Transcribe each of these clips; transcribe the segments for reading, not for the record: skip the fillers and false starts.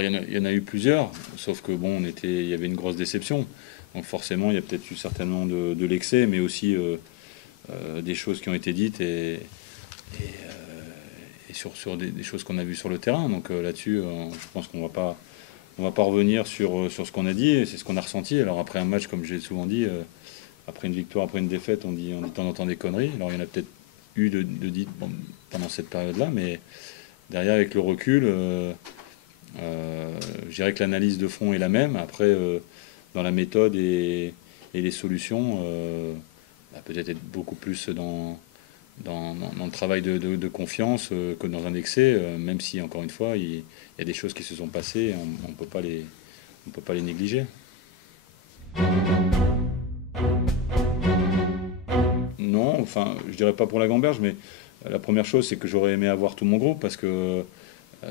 Alors il y en a eu plusieurs, sauf que bon, il y avait une grosse déception. Donc forcément, il y a peut-être eu certainement de l'excès, mais aussi des choses qui ont été dites et sur des choses qu'on a vues sur le terrain. Donc là-dessus, je pense qu'on va pas revenir sur ce qu'on a dit, et c'est ce qu'on a ressenti. Alors après un match, comme j'ai souvent dit, après une victoire, après une défaite, on dit de temps en temps des conneries. Alors il y en a peut-être eu de dites pendant cette période-là, mais derrière, avec le recul, je dirais que l'analyse de fond est la même. Après, dans la méthode et les solutions, peut-être être beaucoup plus dans le travail de confiance que dans un excès, même si, encore une fois, il y a des choses qui se sont passées, et on ne peut pas les négliger. Non, enfin, je dirais pas pour la gamberge, mais la première chose, c'est que j'aurais aimé avoir tout mon groupe, parce que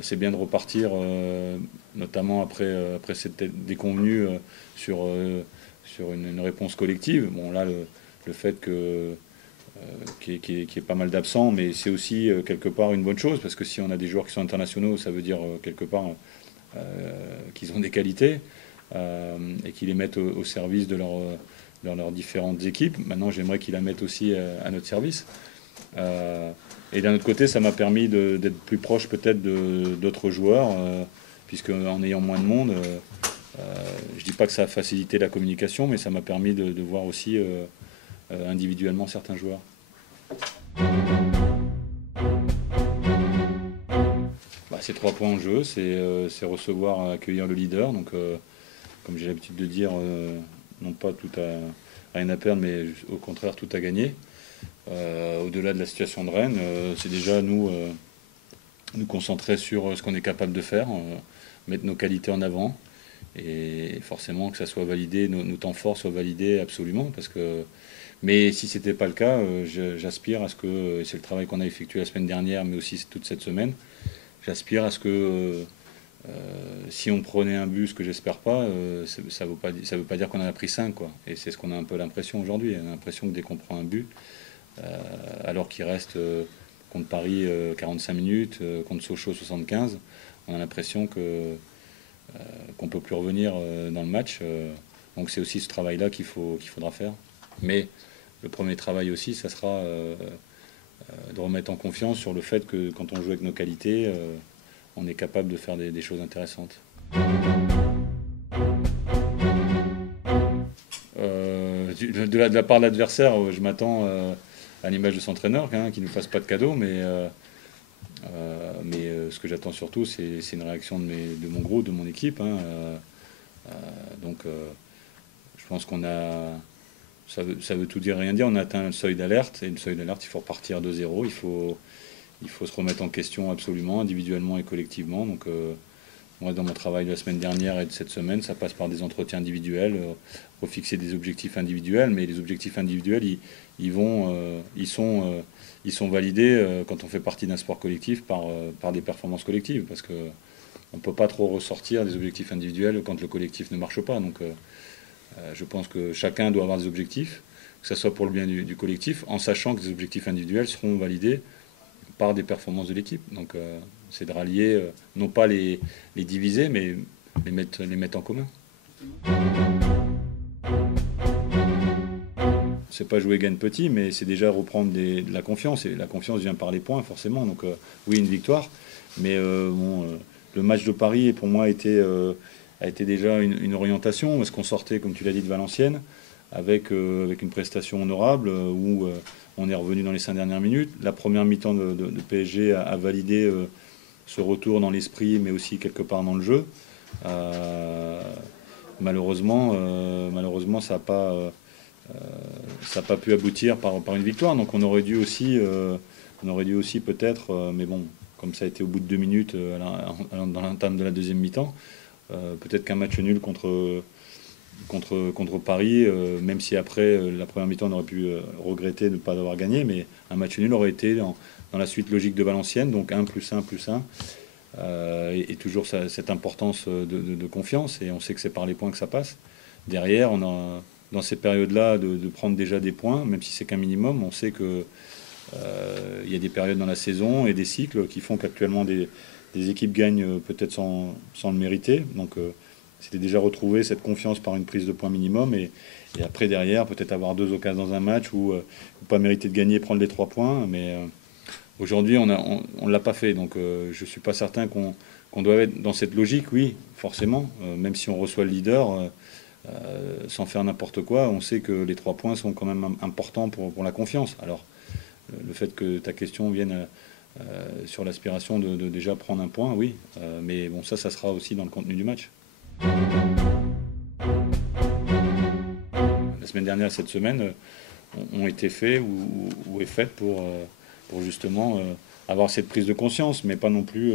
c'est bien de repartir, notamment après cette déconvenue, sur une réponse collective. Bon, là, le fait qu'il y ait pas mal d'absents, mais c'est aussi quelque part une bonne chose, parce que si on a des joueurs qui sont internationaux, ça veut dire quelque part qu'ils ont des qualités, et qu'ils les mettent au service de leurs différentes équipes. Maintenant, j'aimerais qu'ils la mettent aussi à notre service. Et d'un autre côté, ça m'a permis d'être plus proche peut-être d'autres joueurs, puisque en ayant moins de monde, je dis pas que ça a facilité la communication, mais ça m'a permis de voir aussi individuellement certains joueurs. C'est 3 points en jeu, c'est recevoir, accueillir le leader. Donc, comme j'ai l'habitude de dire, non pas tout à rien à perdre, mais au contraire tout à gagner. Au-delà de la situation de Rennes, c'est déjà nous concentrer sur ce qu'on est capable de faire, mettre nos qualités en avant, et forcément que ça soit validé, nos temps forts soient validés absolument, mais si c'était pas le cas, j'aspire à ce que, et c'est le travail qu'on a effectué la semaine dernière, mais aussi toute cette semaine, j'aspire à ce que si on prenait un but, ce que j'espère pas, ça veut pas dire qu'on en a pris 5, quoi. Et c'est ce qu'on a un peu l'impression aujourd'hui. On a l'impression que dès qu'on prend un but, alors qu'il reste contre Paris 45 minutes, contre Sochaux 75, on a l'impression qu'on peut plus revenir dans le match. Donc c'est aussi ce travail-là qu'il faudra faire. Mais le premier travail aussi, ça sera de remettre en confiance sur le fait que quand on joue avec nos qualités, on est capable de faire des choses intéressantes. De la part de l'adversaire, je m'attends à l'image de son entraîneur, hein, qu'il ne nous fasse pas de cadeau, mais ce que j'attends surtout, c'est une réaction de mon groupe, de mon équipe. Hein, donc, je pense qu'on a... Ça veut tout dire, rien dire. On a atteint le seuil d'alerte, et le seuil d'alerte, il faut repartir de zéro. Il faut se remettre en question absolument, individuellement et collectivement. Donc, moi, dans mon travail de la semaine dernière et de cette semaine, ça passe par des entretiens individuels, refixer des objectifs individuels. Mais les objectifs individuels, ils sont validés quand on fait partie d'un sport collectif par des performances collectives. Parce qu'on ne peut pas trop ressortir des objectifs individuels quand le collectif ne marche pas. Donc, je pense que chacun doit avoir des objectifs, que ce soit pour le bien du collectif, en sachant que les objectifs individuels seront validés par des performances de l'équipe. Donc c'est de rallier, non pas les diviser, mais les mettre en commun. C'est pas jouer gagne petit, mais c'est déjà reprendre de la confiance. Et la confiance vient par les points, forcément. Donc oui, une victoire. Mais le match de Paris, pour moi, a été déjà une orientation, parce qu'on sortait, comme tu l'as dit, de Valenciennes, avec une prestation honorable, où on est revenu dans les 5 dernières minutes. La première mi-temps de PSG a validé ce retour dans l'esprit, mais aussi quelque part dans le jeu. Malheureusement, ça n'a pas pu aboutir par une victoire. Donc on aurait dû aussi peut-être, mais bon, comme ça a été au bout de 2 minutes dans l'entame de la deuxième mi-temps, peut-être qu'un match nul contre Paris, même si après la première mi-temps on aurait pu regretter de ne pas avoir gagné, mais un match nul aurait été dans la suite logique de Valenciennes, donc 1+1+1, et toujours cette importance de confiance, et on sait que c'est par les points que ça passe. Derrière, on a, dans ces périodes-là, de prendre déjà des points, même si c'est qu'un minimum. On sait que il y a des périodes dans la saison et des cycles qui font qu'actuellement des équipes gagnent peut-être sans le mériter. Donc c'était déjà retrouver cette confiance par une prise de points minimum et après derrière peut-être avoir 2 occasions dans un match ou pas mériter de gagner, prendre les 3 points. Mais aujourd'hui on ne l'a pas fait. Donc je ne suis pas certain qu'on doit être dans cette logique, oui, forcément. Même si on reçoit le leader, sans faire n'importe quoi, on sait que les 3 points sont quand même importants pour la confiance. Alors le fait que ta question vienne sur l'aspiration de déjà prendre un point, oui. Mais bon, ça sera aussi dans le contenu du match. La semaine dernière et cette semaine ont été faits ou est faite pour justement avoir cette prise de conscience, mais pas non plus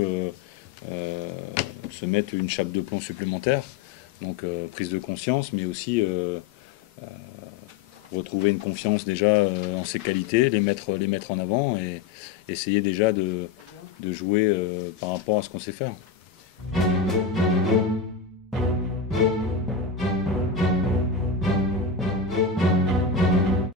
se mettre une chape de plomb supplémentaire. Donc prise de conscience, mais aussi retrouver une confiance déjà en ses qualités, les mettre en avant et essayer déjà de jouer par rapport à ce qu'on sait faire.